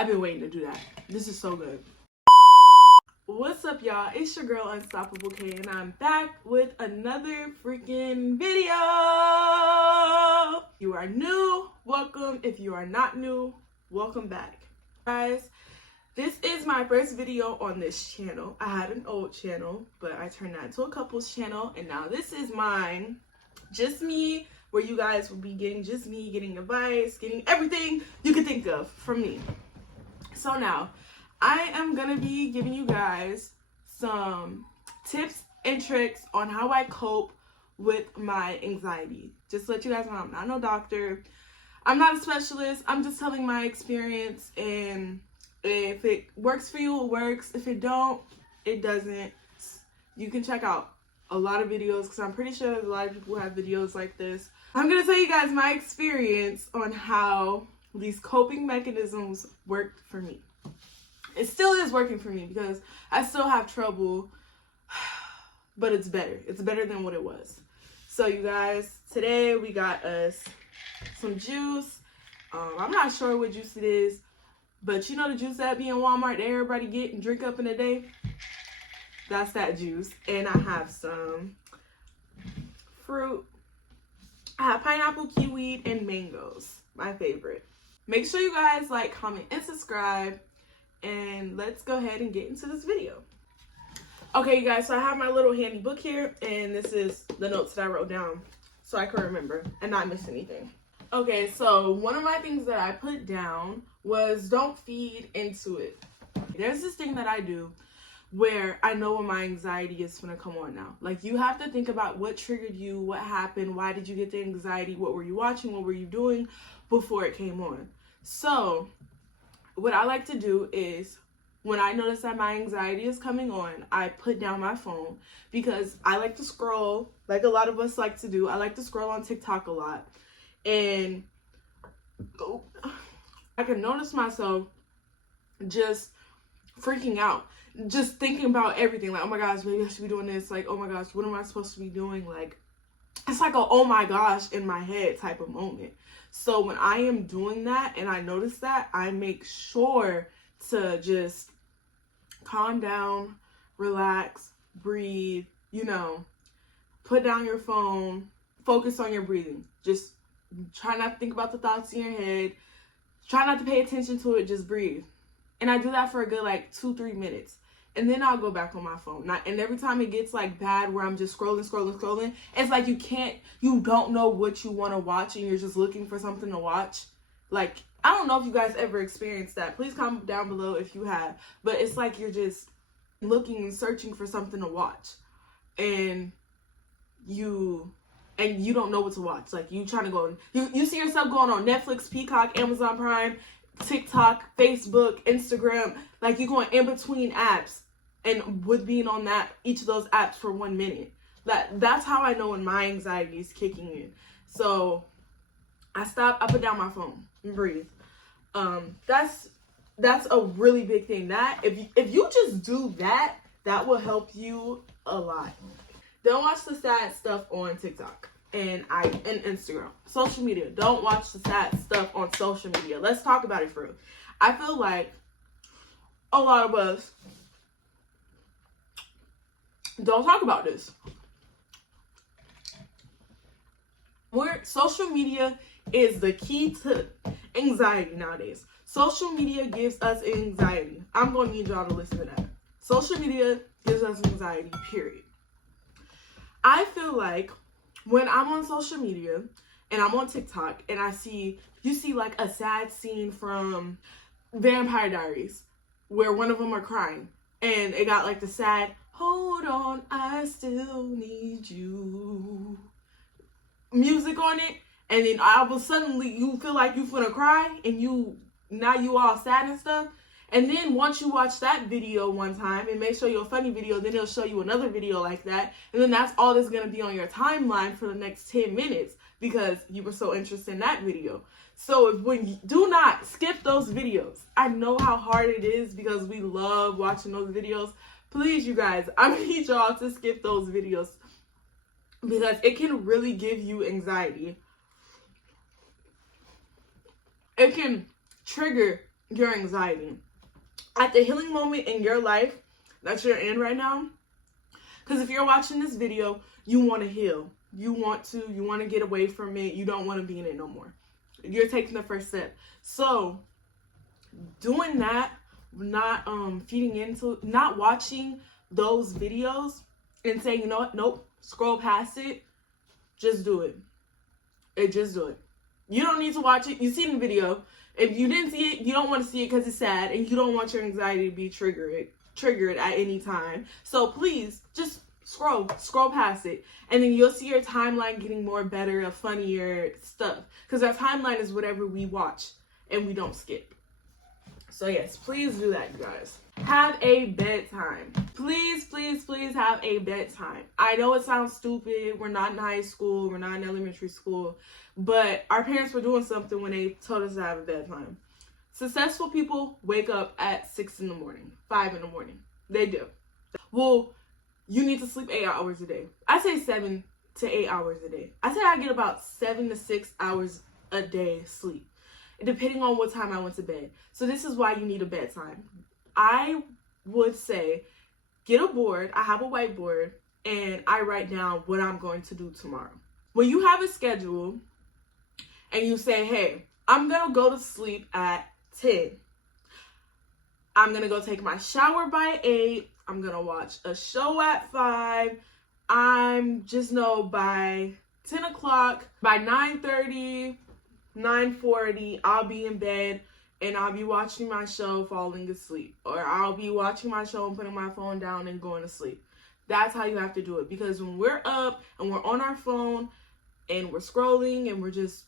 I've been waiting to do that. This is so good. What's up, y'all? It's your girl Unstoppable K, and I'm back with another freaking video. If you are new, welcome. If you are not new, welcome back. Guys, this is my first video on this channel. I had an old channel, but I turned that into a couples channel, and now this is mine. Just me, where you guys will be getting just me, getting advice, getting everything you can think of from me. So now, I am gonna be giving you guys some tips and tricks on how I cope with my anxiety. Just to let you guys know, I'm not no doctor. I'm not a specialist. I'm just telling my experience, and if it works for you, it works. If it don't, it doesn't. You can check out a lot of videos, because I'm pretty sure there's a lot of people who have videos like this. I'm gonna tell you guys my experience on how these coping mechanisms worked for me. It still is working for me because I still have trouble, but it's better. It's better than what it was. So you guys, today we got us some juice. I'm not sure what juice it is, but you know the juice that be in Walmart that everybody get and drink up in a day? That's that juice. And I have some fruit. I have pineapple, kiwi, and mangoes. My favorite. Make sure you guys like, comment, and subscribe. And let's go ahead and get into this video. Okay, you guys, so I have my little handy book here, and this is the notes that I wrote down so I can remember and not miss anything. Okay, so one of my things that I put down was don't feed into it. There's this thing that I do where I know when my anxiety is gonna come on now. Like, you have to think about what triggered you, what happened, why did you get the anxiety, what were you watching, what were you doing before it came on. So what I like to do is, when I notice that my anxiety is coming on, I put down my phone, because I like to scroll, like a lot of us like to do. I like to scroll on TikTok a lot, and I can notice myself just freaking out, just thinking about everything. Like, oh my gosh, maybe I should be doing this. Like, oh my gosh, what am I supposed to be doing? Like, it's like a oh my gosh in my head type of moment. So when I am doing that and I notice that, I make sure to just calm down, relax, breathe, put down your phone, focus on your breathing. Just try not to think about the thoughts in your head. Try not to pay attention to it, just breathe. And I do that for a good 2-3 minutes. And then I'll go back on my phone. And every time it gets bad where I'm just scrolling, it's like you don't know what you want to watch, and you're just looking for something to watch. Like, I don't know if you guys ever experienced that. Please comment down below if you have. But it's like you're just looking and searching for something to watch. And you don't know what to watch. Like, you trying to go, you see yourself going on Netflix, Peacock, Amazon Prime, TikTok, Facebook, Instagram. Like, you're going in between apps, and with being on each of those apps for 1 minute. That's how I know when my anxiety is kicking in. So I stop, I put down my phone and breathe. That's a really big thing. That if you just do that, that will help you a lot. Don't watch the sad stuff on TikTok and Instagram. Social media. Don't watch the sad stuff on social media. Let's talk about it for real. I feel like a lot of us don't talk about this. Social media is the key to anxiety nowadays. Social media gives us anxiety. I'm going to need y'all to listen to that. Social media gives us anxiety, period. I feel like when I'm on social media and I'm on TikTok and you see a sad scene from Vampire Diaries where one of them are crying, and it got the sad, hold on, I still need you music on it, and then all of a sudden you feel like you finna cry, and now you all sad and stuff. And then once you watch that video one time, it may show you a funny video, then it'll show you another video like that, and then that's all that's gonna be on your timeline for the next 10 minutes because you were so interested in that video. So do not skip those videos. I know how hard it is because we love watching those videos. Please, you guys, I need y'all to skip those videos because it can really give you anxiety. It can trigger your anxiety at the healing moment in your life that you're in right now. Because if you're watching this video, you want to heal. You want to get away from it. You don't want to be in it no more. You're taking the first step. So doing that, not feeding into, not watching those videos and saying, you know what, nope, scroll past it, just do it. Just do it. You don't need to watch it. You've seen the video. If you didn't see it, you don't want to see it because it's sad and you don't want your anxiety to be triggered at any time. So please just scroll past it, and then you'll see your timeline getting more better, of funnier stuff, because our timeline is whatever we watch and we don't skip. So yes, please do that, you guys. Have a bedtime. Please, please, please have a bedtime. I know it sounds stupid. We're not in high school. We're not in elementary school. But our parents were doing something when they told us to have a bedtime. Successful people wake up at 6 in the morning, 5 in the morning. They do. Well, you need to sleep 8 hours a day. I say 7 to 8 hours a day. I say I get about 7 to 6 hours a day sleep, depending on what time I went to bed. So this is why you need a bedtime. I would say get a board. I have a whiteboard and I write down what I'm going to do tomorrow. When you have a schedule and you say, hey, I'm going to go to sleep at 10. I'm going to go take my shower by 8. I'm going to watch a show at 5. I'm just know by 10 o'clock, by 9:30, 9:40, I'll be in bed and I'll be watching my show, falling asleep. Or I'll be watching my show and putting my phone down and going to sleep. That's how you have to do it. Because when we're up and we're on our phone and we're scrolling and we're just,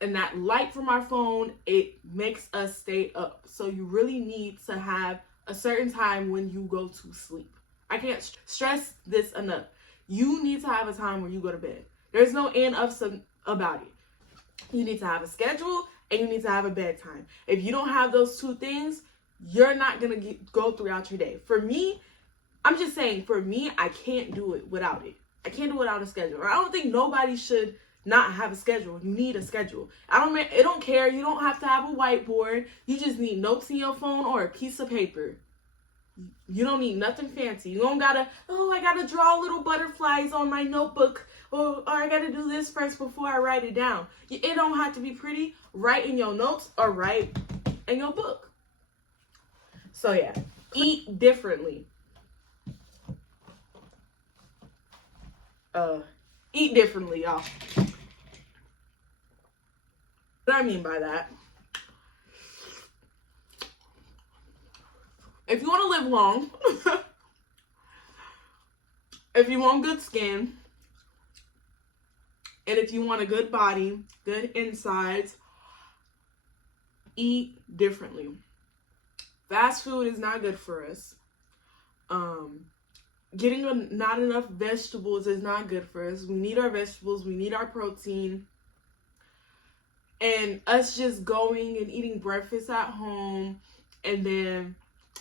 and that light from our phone, it makes us stay up. So you really need to have a certain time when you go to sleep. I can't stress this enough. You need to have a time where you go to bed. There's no and of about it. You need to have a schedule and you need to have a bedtime. If you don't have those two things, you're not going to go throughout your day. For me, I'm just saying, for me, I can't do it without it. I can't do it without a schedule. I don't think nobody should not have a schedule. You need a schedule. I don't care. You don't have to have a whiteboard. You just need notes in your phone or a piece of paper. You don't need nothing fancy. You don't gotta, I gotta draw little butterflies on my notebook. Or I gotta do this first before I write it down. It don't have to be pretty. Write in your notes or write in your book. So yeah, eat differently. Eat differently, y'all. What I mean by that, if you want to live long, if you want good skin, and if you want a good body, good insides, eat differently. Fast food is not good for us. Getting not enough vegetables is not good for us. We need our vegetables. We need our protein. And us just going and eating breakfast at home and then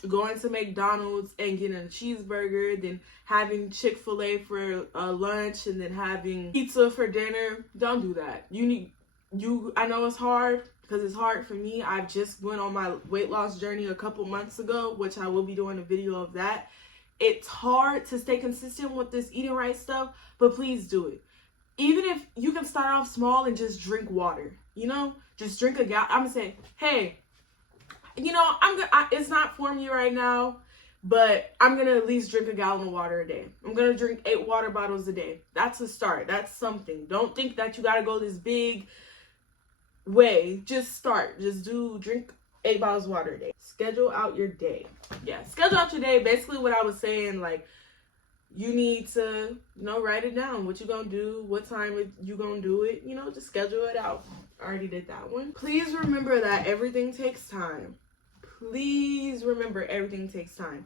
going to McDonald's and getting a cheeseburger, then having Chick-fil-A for lunch, and then having pizza for dinner. Don't do that. I know it's hard because it's hard for me. I just went on my weight loss journey a couple months ago, which I will be doing a video of that. It's hard to stay consistent with this eating right stuff, but please do it. Even if you can start off small and just drink water, just drink a gallon. I'm gonna say, hey, it's not for me right now, but I'm gonna at least drink a gallon of water a day. I'm gonna drink 8 water bottles a day. That's a start. That's something. Don't think that you gotta go this big way. Just start. Drink 8 bottles of water a day. Schedule out your day. Yeah, schedule out your day. Basically what I was saying, like, you need to, write it down. What you gonna do, what time you gonna do it, just schedule it out. I already did that one. Please remember that everything takes time. Please remember everything takes time.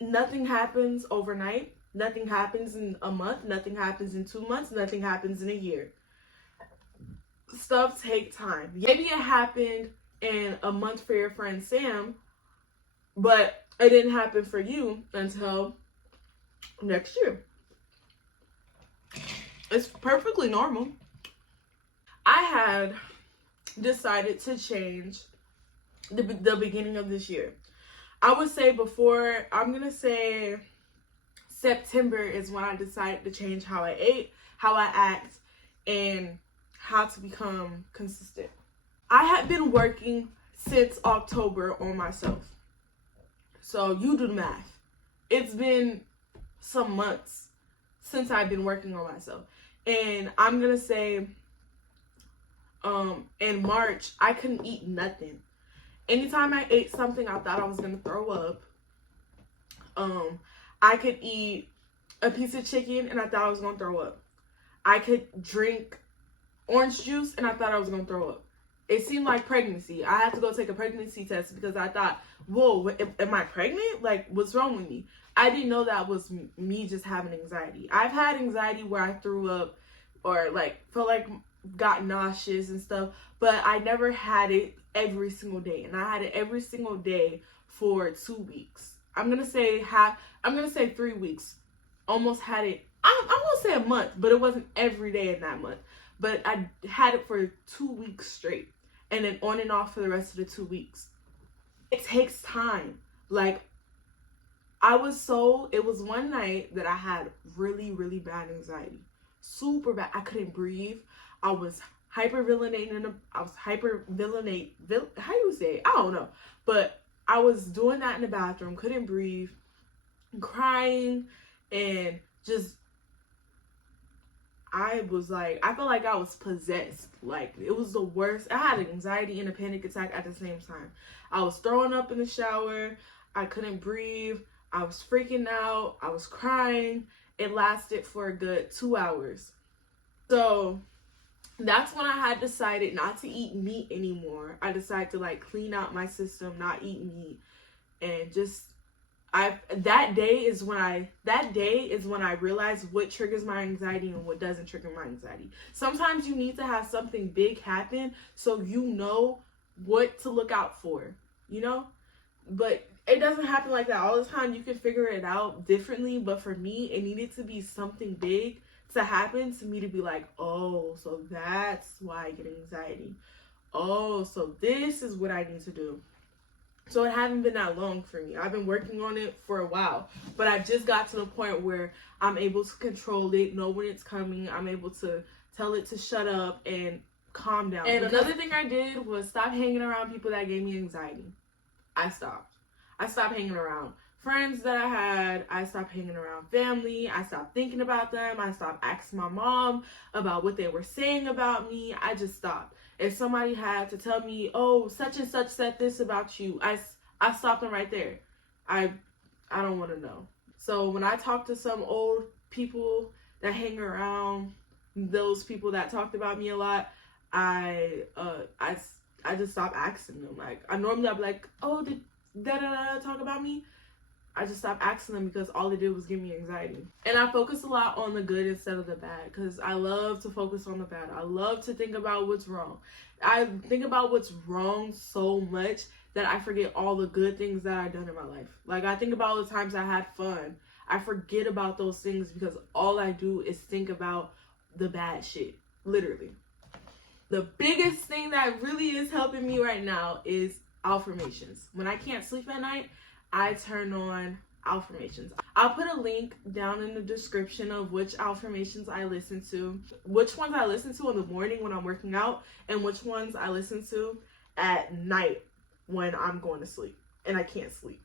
Nothing happens overnight. Nothing happens in a month. Nothing happens in 2 months. Nothing happens in a year. Stuff takes time. Maybe it happened in a month for your friend Sam, but it didn't happen for you until next year. It's perfectly normal. I had decided to change the beginning of this year. I would say before, I'm gonna say September is when I decided to change how I ate, how I act, and how to become consistent. I had been working since October on myself. So you do the math. It's been some months since I've been working on myself. And I'm gonna say in March, I couldn't eat nothing. Anytime I ate something, I thought I was gonna throw up. I could eat a piece of chicken and I thought I was gonna throw up. I could drink orange juice and I thought I was gonna throw up. It seemed like pregnancy. I had to go take a pregnancy test because I thought, whoa, am I pregnant? Like, what's wrong with me? I didn't know that was me just having anxiety. I've had anxiety where I threw up or like felt like got nauseous and stuff, but I never had it every single day. And I had it every single day for 2 weeks. I'm gonna say 3 weeks. Almost had it, I'm gonna say a month, but it wasn't every day in that month. But I had it for 2 weeks straight, and then on and off for the rest of the 2 weeks. It takes time. Like, it was one night that I had really, really bad anxiety. Super bad. I couldn't breathe. I was hyperventilating. How do you say it? I don't know. But I was doing that in the bathroom, couldn't breathe, crying, and just, I felt like I was possessed. Like, it was the worst. I had anxiety and a panic attack at the same time. I was throwing up in the shower. I couldn't breathe. I was freaking out. I was crying. It lasted for a good 2 hours. So that's when I had decided not to eat meat anymore. I decided to like clean out my system, not eat meat, and just that day is when I realized what triggers my anxiety and what doesn't trigger my anxiety. Sometimes you need to have something big happen so you know what to look out for, you know? But it doesn't happen like that all the time. You can figure it out differently, but for me, it needed to be something big to happen to me to be like, oh, so that's why I get anxiety. Oh, so this is what I need to do. So it hasn't been that long for me. I've been working on it for a while, but I just got to the point where I'm able to control it, know when it's coming. I'm able to tell it to shut up and calm down. And another thing I did was stop hanging around people that gave me anxiety. I stopped hanging around friends that I had. I stopped hanging around family. I stopped thinking about them. I stopped asking my mom about what they were saying about me. I just stopped. If somebody had to tell me, oh, such and such said this about you, I stopped them right there. I don't want to know. So when I talk to some old people that hang around, those people that talked about me a lot, I just stopped asking them. Like, I'd be like, oh, did da talk about me? I just stopped asking them because all it did was give me anxiety. And I focus a lot on the good instead of the bad because I love to focus on the bad. I love to think about what's wrong. I think about what's wrong so much that I forget all the good things that I've done in my life. Like, I think about all the times I had fun. I forget about those things because all I do is think about the bad shit. Literally. The biggest thing that really is helping me right now is affirmations. When I can't sleep at night, I turn on affirmations. I'll put a link down in the description of which affirmations I listen to, which ones I listen to in the morning when I'm working out, and which ones I listen to at night when I'm going to sleep and I can't sleep.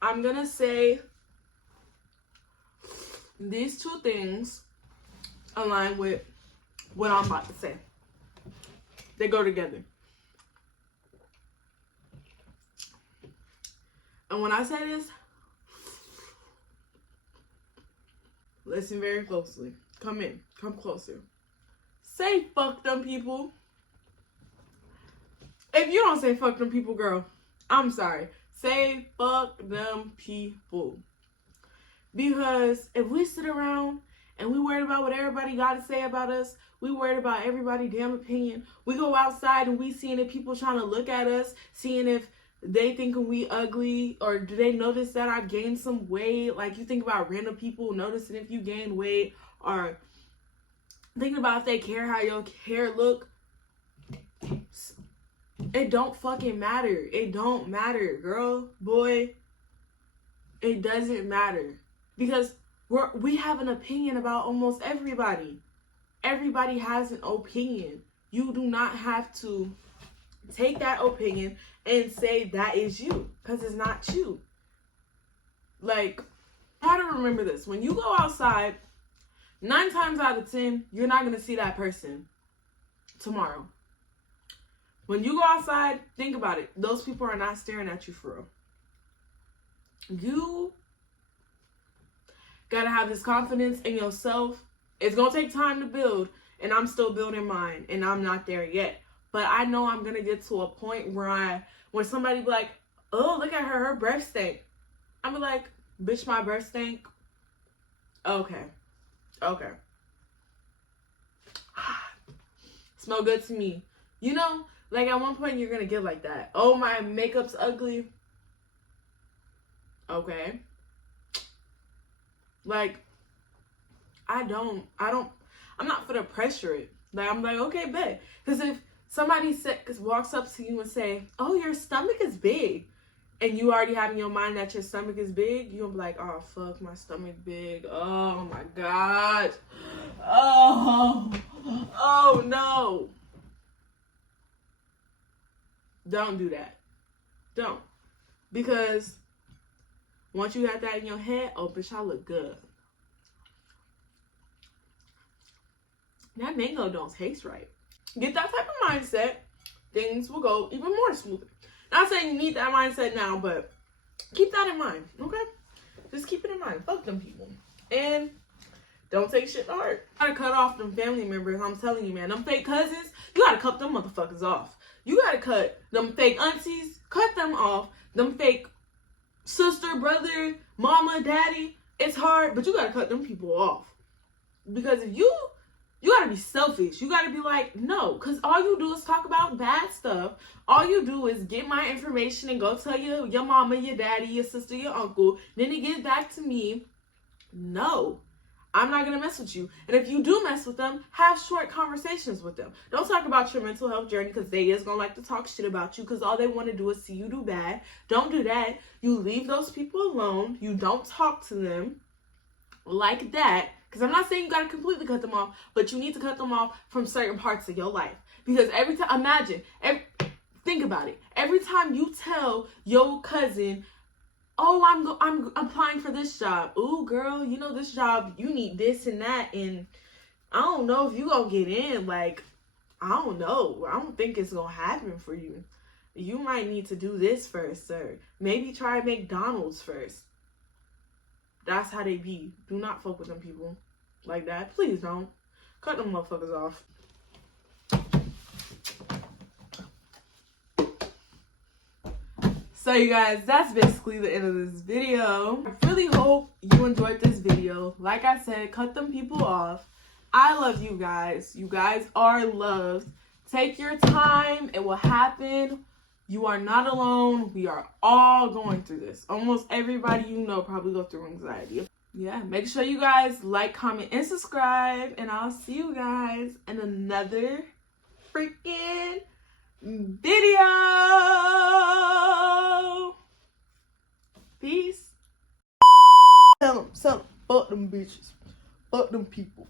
I'm gonna say these two things align with what I'm about to say. They go together. And when I say this, listen very closely. Come closer. Say fuck them people. If you don't say fuck them people, girl, I'm sorry. Say fuck them people. Because if we sit around and we worried about what everybody got to say about us, we worried about everybody's damn opinion. We go outside and we seeing if people trying to look at us, seeing if they thinking we ugly, or do they notice that I gained some weight? Like, you think about random people noticing if you gain weight, or thinking about if they care how your hair look. It don't fucking matter. It don't matter, girl, boy. It doesn't matter. Because we have an opinion about almost everybody. Everybody has an opinion. You do not have to take that opinion and say that is you, because it's not you. Like, try to remember this. When you go outside, 9 times out of 10, you're not going to see that person tomorrow. When you go outside, think about it. Those people are not staring at you for real. You got to have this confidence in yourself. It's going to take time to build, and I'm still building mine, and I'm not there yet. But I know I'm going to get to a point where when somebody be like, oh, look at her breath stink. I'm be like, bitch, my breath stink? Okay. Smell good to me. You know, like at one point you're going to get like that. Oh, my makeup's ugly. Okay. Like, I'm not for to pressure it. Like, I'm like, okay, bet. Because if somebody walks up to you and say, oh, your stomach is big, and you already have in your mind that your stomach is big, you'll be like, oh, fuck, my stomach big. Oh, my God. Oh, no. Don't do that. Don't. Because once you have that in your head, oh, bitch, I look good. That mango don't taste right. Get that type of mindset, things will go even more smoothly. Not saying you need that mindset now, but keep that in mind, okay? Just keep it in mind. Fuck them people. And don't take shit to heart. You gotta cut off them family members. I'm telling you, man. Them fake cousins, you gotta cut them motherfuckers off. You gotta cut them fake aunties, cut them off. Them fake sister, brother, mama, daddy. It's hard, but you gotta cut them people off. Because if you gotta be selfish. You gotta be like, no, because all you do is talk about bad stuff. All you do is get my information and go tell your mama, your daddy, your sister, your uncle. Then it gets back to me. No, I'm not gonna mess with you. And if you do mess with them, have short conversations with them. Don't talk about your mental health journey, because they is gonna like to talk shit about you, because all they want to do is see you do bad. Don't do that. You leave those people alone. You don't talk to them like that. Because I'm not saying you got to completely cut them off, but you need to cut them off from certain parts of your life. Because every time, think about it. Every time you tell your cousin, oh, I'm applying for this job. Ooh, girl, you know this job, you need this and that. And I don't know if you going to get in. Like, I don't know. I don't think it's going to happen for you. You might need to do this first, sir. Maybe try McDonald's first. That's how they be. Do not fuck with them people like that. Please don't. Cut them motherfuckers off. So you guys, that's basically the end of this video. I really hope you enjoyed this video. Like I said, cut them people off. I love you guys. You guys are loved. Take your time. It will happen. You are not alone. We are all going through this. Almost everybody you know probably go through anxiety. Yeah, make sure you guys like, comment, and subscribe. And I'll see you guys in another freaking video. Peace. Tell them, fuck them bitches. Fuck them people.